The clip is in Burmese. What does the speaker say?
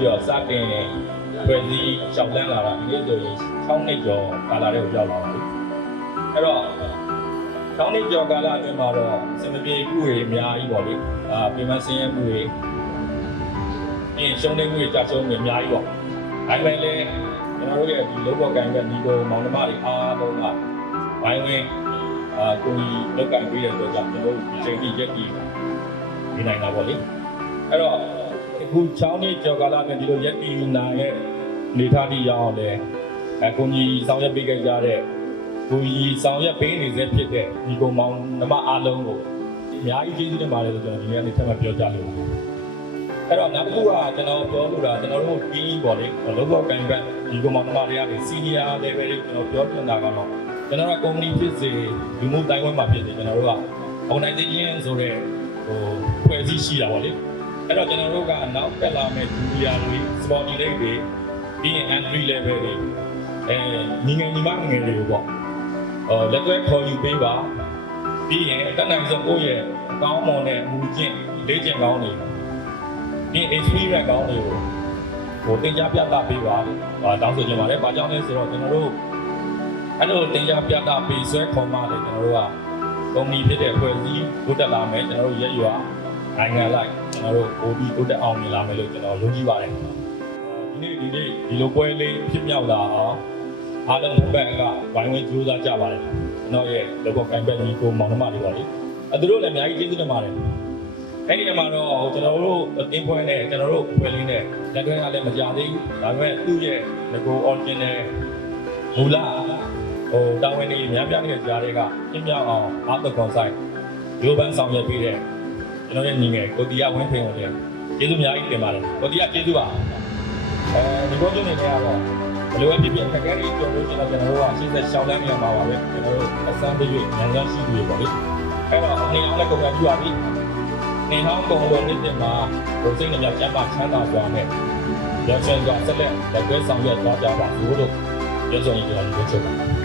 ပြီးတော့စတင်ဖွဲ့စည်းရှောက်လန်းလာတာဒီနေ့ဆိုရင်6နှစ်ကျော်ကာလတွေကိုရောက်လာပါပြီအဲ့တော့6နှစ်ကျော်ကာလအတွင်းမှာတော့စင်မပြေမှုတွေအများကြီးပေါ့လေပြင်ပဆင်းရဲမှုတွေပြင်ရှုံးနေမှုတွေကြာရှုံးမှုအများကြီးပေါ့ဒါပေမဲ့လည်းကျွန်တော်တို့ရဲ့ဒီလောဘောကိုင်တဲ့ဒီကိုမောင်နှမတွေအားလုံးကဝိုင်းဝန်းကိုကြီးလောက်ကင်ပေးတဲ့အတွက်ကြောင့်ကျွန်တော်တို့ဒီချိန်ကြီးရက်ကြီးနေနိုင်တာပေါ့လေအဲ့တော့အခု6နှစ်ကျော်ကာလအတွင်းဒီလိုရက်ကြီးနိုင်ရဲ့နေထားတိရအောင်လဲကိုကြီးဆောင်ရွက်ပေးခဲ့ကြတဲ့ကိုကြီးဆောင်ရွက်ပေးနေစေဖြစ်တဲ့ဒီကိုမောင်နှမအားလုံးကိုအများကြီးကျေးဇူးတင်ပါတယ်လို့ကျွန်တော်ဒီနေ့နေ့ထပ်မပြောကြလို့အဲ့တော့နောက်တစ်ခုကကျွန်တော်ပြောလို့တာကျွန်တော်တို့ကြီးပေါ့လေလောဘောကိုင်ဘက်ဒီကိုမောင်နှမတွေကနေ senior level တွေကျွန်တော်ပြောပြနေတာကတော့ကျွန်တော်က company ဖြစ်စေလူမှုတိုင်းဝန်းမှာဖြစ်စေကျွန်တော်တို့က organization ဆိုတဲ့ဖွဲ့စည်းရှိတာပေါ့လေအဲ့တော့ကျွန်တော်တို့ကနောက်တက်လာမဲ့ junior တွေ subordinate တွေပြီးရင် entry level တွေညီငယ်ညီမငယ်တွေကိုပေါ့လက်တွဲခေါ်ယူပေးပါပြီးရင်တက်နိုင်စကိုရဲ့အကောင်းမွန်တဲ့မူကျင့်လေ့ကျင့်ကောင်းတွေပြီး experience ကောင်းတွေကိုတင်ကြားပြသပေးပါတောင်းဆိုချင်ပါတယ်။ဘာကြောင့်လဲဆိုတော့ကျွန်တော်တို့အဲ့လိုတင်ကြားပြသပေးဆွဲခေါ်မှလည်းကျွန်တော်တို့ကကုမ္ပဏီဖြစ်တဲ့အဖွဲ့အစည်းတိုးတက်လာမယ်ကျွန်တော်တို့ရက်ရွာနိုင်ငံလိုက်ကျွန်တော်တို့ပိုပြီးတိုးတက်အောင်မြင်လာမယ်လို့ကျွန်တော်ယုံကြည်ပါတယ်။ဒီနေ့ဒီလိုပွဲလေးဖြစ်မြောက်လာအောင်အားလုံးဘက်ကဝိုင်းဝန်းကြိုးစားကြပါတယ်ကျွန်တော်ရဲ့လောကကိုင်ဘက်ညီကိုမောင်နှမတွေပါလေသူတို့လည်းအများကြီးကျေးဇူးတင်ပါတယ်အဲ့ဒီမှာတော့ကျွန်တော်တို့အတင်းပွဲနဲ့ကျွန်တော်တို့ပွဲလေးနဲ့လက်တွဲရလည်းမကြသေးဘူးဒါပေမဲ့သူ့ရဲ့ငကို original မူလတာဝန်တွေများပြားနေတဲ့ကြားတွေကပြင်းပြအောင်အားသက်ကွန်ဆိုင်ရိုးပန်းဆောင်ရွက်ပြီးတဲ့ကျွန်တော်ရဲ့ညီငယ်ကိုတီယာဝင်းဖင်ကိုလည်းကျေးဇူးအများကြီးတင်ပါတယ်ကိုတီယာကျေးဇူးပါဒီဘောကျနေကြတော့ဘယ်လိုအဖြစ်ဖြစ်ခက်ခဲတွေကြုံလို့ကျွန်တော်တို့ကရှင်းသက်ရှောင်းလန်းနေမှာပါပဲကျွန်တော်တို့အစမ်းပြည့်ဉာဏ်ရရှိသူတွေပေါ့လေအဲ့တော့နေအောင်လည်းကုန်ပြပါပြီနေအောင်ကုန်လို့နေ့တင်မှာဘုစိတ်နှမြောက်ချမ်းသာချမ်းသာစွာနဲ့ရရှင်စွာဆက်လက်လက်တွဲဆောင်ရွက်သွားကြပါလို့ပြောဆိုရင်ကျွန်တော်ဒီလိုချုပ်ပါ